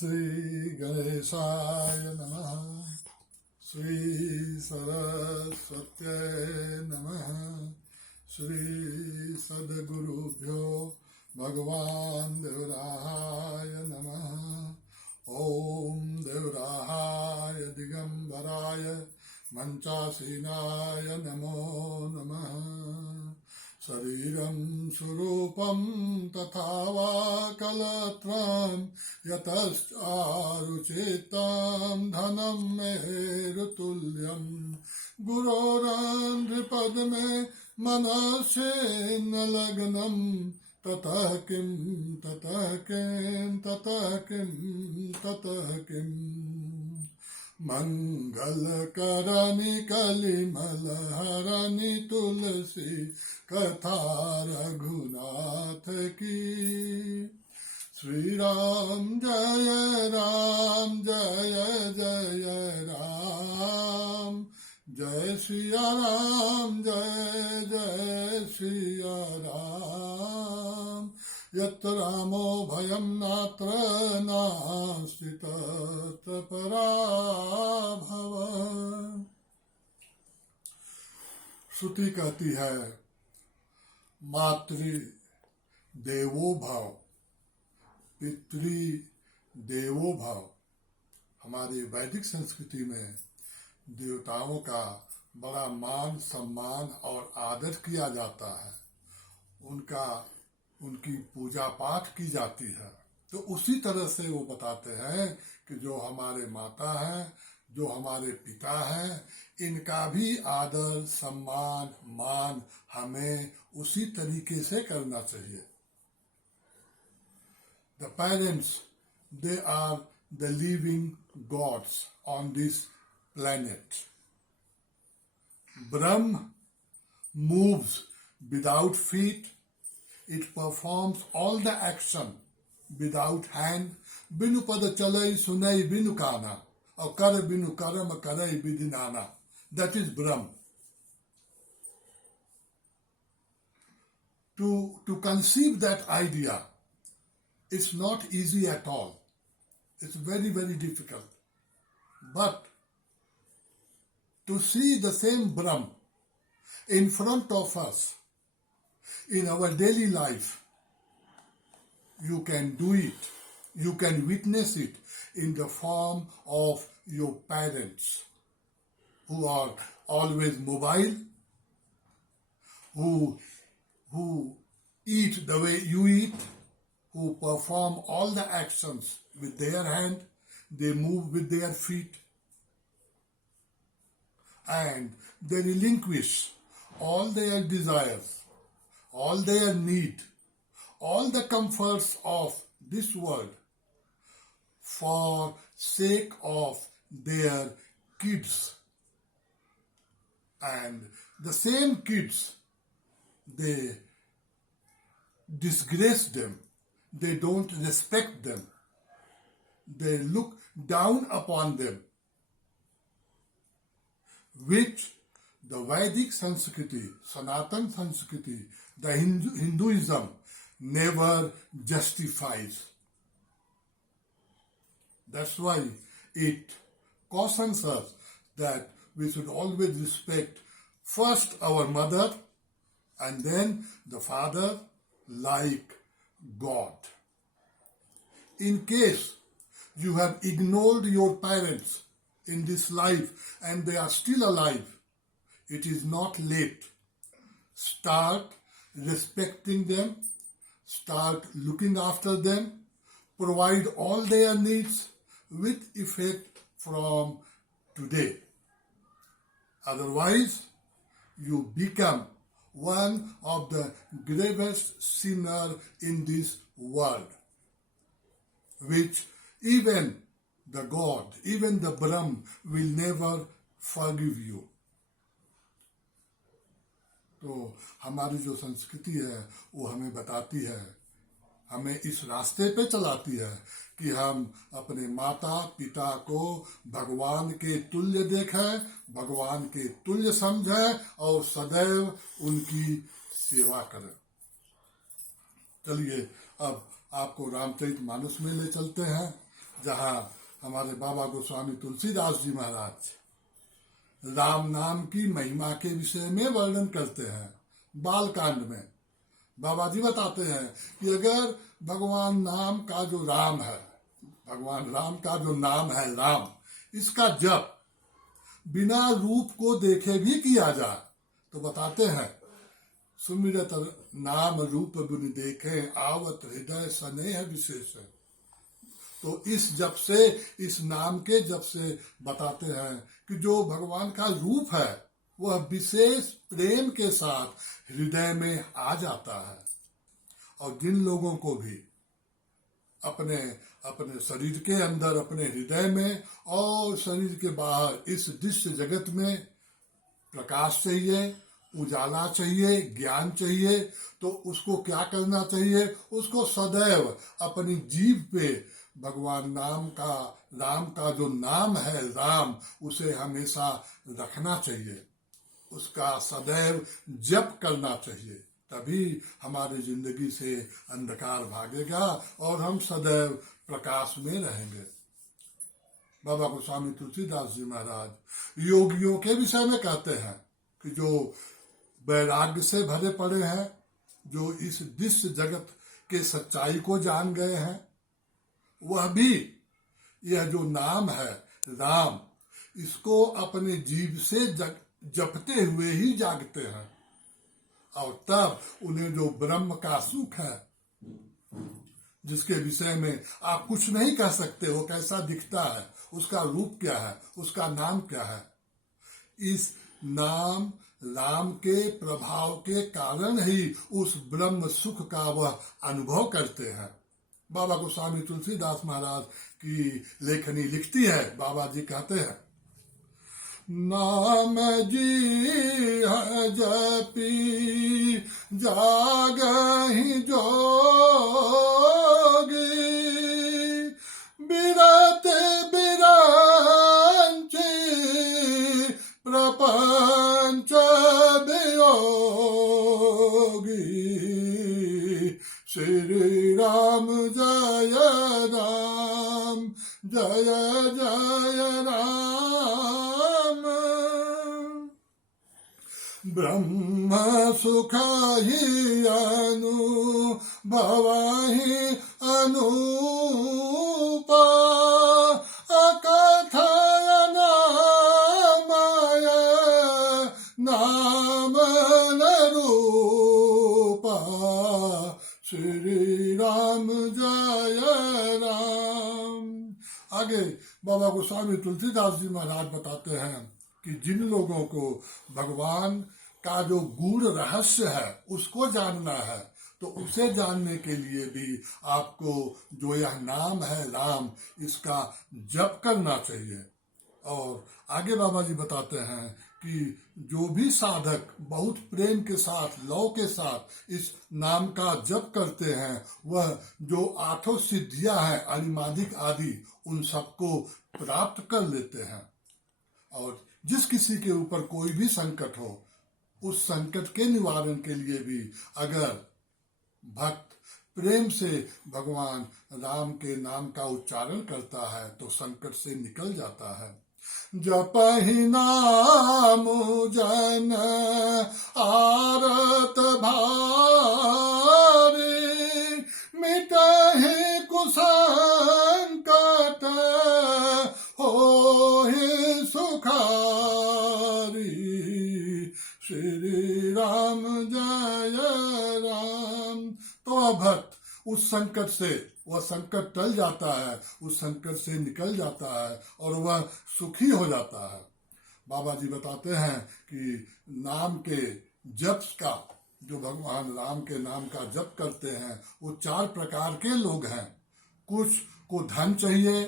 श्री गणेशाय नमः। श्री सरस्वत्यै नमः। श्री सद्गुरुभ्यो भगवान देवराहाय नमः। ओम देवराहाय दिगंबराय मंचासीनाय नमो नमः। शरीरं स्वरूपं तथा वा कलत्रं यतश्चारुचेतां धनं मेरुतुल्यं गुरोरन्ध्रपद्मे मनस्येन लग्नं ततः किं ततः किं ततः किं ततः किम् मंगलकरणी कलिमलहरणी तुलसी कथा रघुनाथ की। श्री राम जय जय राम, जय सिया राम जय सिया राम। यत्र रामो भयं नात्र नास्ति तत्र पराभव। श्रुति कहती है मातृ देवो भव, पितृ देवो भव। हमारी वैदिक संस्कृति में देवताओं का बड़ा मान सम्मान और आदर किया जाता है, उनकी पूजा पाठ की जाती है। तो उसी तरह से वो बताते हैं कि जो हमारे माता हैं, जो हमारे पिता हैं, इनका भी आदर सम्मान मान हमें उसी तरीके से करना चाहिए। The parents, they are the living gods on this planet. Brahm moves without feet. It performs all the action without hand. बिनु पद चलई सुनई बिनु काना, और कर बिनु कर्म करई विधि नाना. That is Brahm. To conceive that idea, it's not easy at all. It's very, very difficult. But to see the same Brahm in front of us in our daily life, you can do it. You can witness it in the form of your parents who are always mobile, who eat the way you eat, who perform all the actions with their hand, they move with their feet, and they relinquish all their desires, all their need, all the comforts of this world for sake of their kids. And the same kids, they disgrace them, they don't respect them, they look down upon them, which the Vedic Sanskriti, Sanatan Sanskriti, the Hinduism never justifies. That's why it cautions us that we should always respect first our mother and then the father like God. In case you have ignored your parents in this life and they are still alive, it is not late. Start respecting them, start looking after them, provide all their needs with effect from today. Otherwise, you become one of the gravest sinners in this world, which even the God, even the Brahm will never forgive you. तो हमारी जो संस्कृति है वो हमें बताती है, हमें इस रास्ते पे चलाती है कि हम अपने माता पिता को भगवान के तुल्य देखें, भगवान के तुल्य समझें और सदैव उनकी सेवा करें। चलिए अब आपको रामचरितमानस में ले चलते हैं। जहाँ हमारे बाबा गोस्वामी तुलसीदास जी महाराज राम नाम की महिमा के विषय में वर्णन करते हैं। बाल कांड में बाबा जी बताते हैं कि अगर भगवान नाम का जो राम है, भगवान राम का जो नाम है राम, इसका जप बिना रूप को देखे भी किया जाए तो बताते हैं सुमिरत नाम रूप बिन देखे आवत हृदय स्नेह विशेष। तो इस जप से, इस नाम के जप से बताते हैं कि जो भगवान का रूप है वह विशेष प्रेम के साथ हृदय में आ जाता है। और जिन लोगों को भी अपने अपने शरीर के अंदर, अपने हृदय में और शरीर के बाहर इस दृश्य जगत में प्रकाश चाहिए, उजाला चाहिए, ज्ञान चाहिए, तो उसको क्या करना चाहिए? उसको सदैव अपनी जीभ पे भगवान राम का जो नाम है राम, उसे हमेशा रखना चाहिए, उसका सदैव जप करना चाहिए। तभी हमारी जिंदगी से अंधकार भागेगा और हम सदैव प्रकाश में रहेंगे। बाबा गोस्वामी तुलसीदास जी महाराज योगियों के विषय में कहते हैं कि जो वैराग्य से भरे पड़े हैं, जो इस दृश्य जगत के सच्चाई को जान गए हैं, वह भी यह जो नाम है राम, इसको अपने जीव से जपते हुए ही जागते हैं। और तब उन्हें जो ब्रह्म का सुख है, जिसके विषय में आप कुछ नहीं कह सकते, वो कैसा दिखता है, उसका रूप क्या है, उसका नाम क्या है, इस नाम राम के प्रभाव के कारण ही उस ब्रह्म सुख का वह अनुभव करते हैं। बाबा गोस्वामी तुलसीदास महाराज की लेखनी लिखती है, बाबा जी कहते हैं, नाम जी है जपी जागहि जोगी, बिरत बिरांची प्रपंच वियोगी। श्री राम जय राम, जय जय राम। ब्रह्म सुख ही अनुभव ही अनूपा, अकथन नामय नाम न रूपा। श्री राम जय राम। आगे बाबा गोस्वामी तुलसीदास जी महाराज बताते हैं कि जिन लोगों को भगवान का जो गूढ़ रहस्य है उसको जानना है, तो उसे जानने के लिए भी आपको जो यह नाम है राम, इसका जप करना चाहिए। और आगे बाबा जी बताते हैं कि जो भी साधक बहुत प्रेम के साथ, लौ के साथ इस नाम का जप करते हैं, वह जो आठों सिद्धियां हैं, अरिमादिक आदि, उन सबको प्राप्त कर लेते हैं। और जिस किसी के ऊपर कोई भी संकट हो, उस संकट के निवारण के लिए भी अगर भक्त प्रेम से भगवान राम के नाम का उच्चारण करता है तो संकट से निकल जाता है। जपहि नाम जन आरत भारी, मिटहि कुसंकट होहि सुखारी। श्री राम जय राम। तो भक्त उस संकट से, वह संकट टल जाता है, उस संकट से निकल जाता है और वह सुखी हो जाता है। बाबा जी बताते हैं कि नाम के जप का, जो भगवान राम के नाम का जप करते हैं, वो 4 प्रकार के लोग हैं। कुछ को धन चाहिए,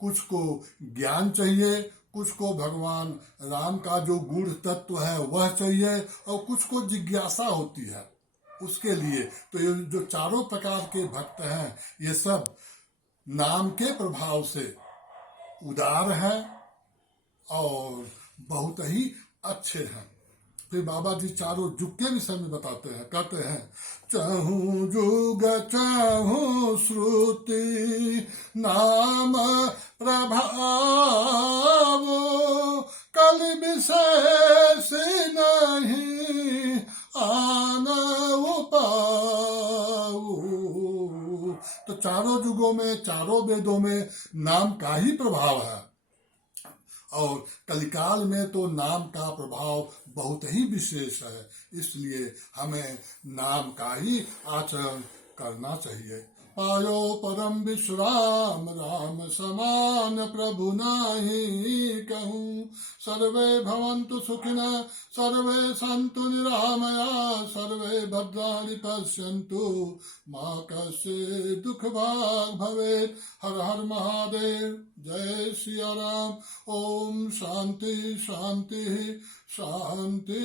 कुछ को ज्ञान चाहिए, कुछ को भगवान राम का जो गूढ़ तत्व है वह चाहिए, और कुछ को जिज्ञासा होती है उसके लिए। तो ये जो 4 प्रकार के भक्त हैं, ये सब नाम के प्रभाव से उदार हैं और बहुत ही अच्छे हैं। फिर बाबा जी चारों जुग के विषय में बताते हैं, कहते हैं चहु जुग चहु श्रुति नाम प्रभाव कल विशेष नहीं आन पाऊ। तो चारों युगों में चारों वेदों में नाम का ही प्रभाव है, और कलिकाल में तो नाम का प्रभाव बहुत ही विशेष है, इसलिए हमें नाम का ही आचरण करना चाहिए। पायो परम विश्राम राम समान प्रभु नाही कहूँ। सर्वे भवन्तु सुखिनः सर्वे सन्तु निरामया सर्वे भद्राणि पश्यन्तु मा कश्चित् दुःख भाग् भवेत्। हर हर महादेव। जय सिया राम। ओम शांति शांति शांति।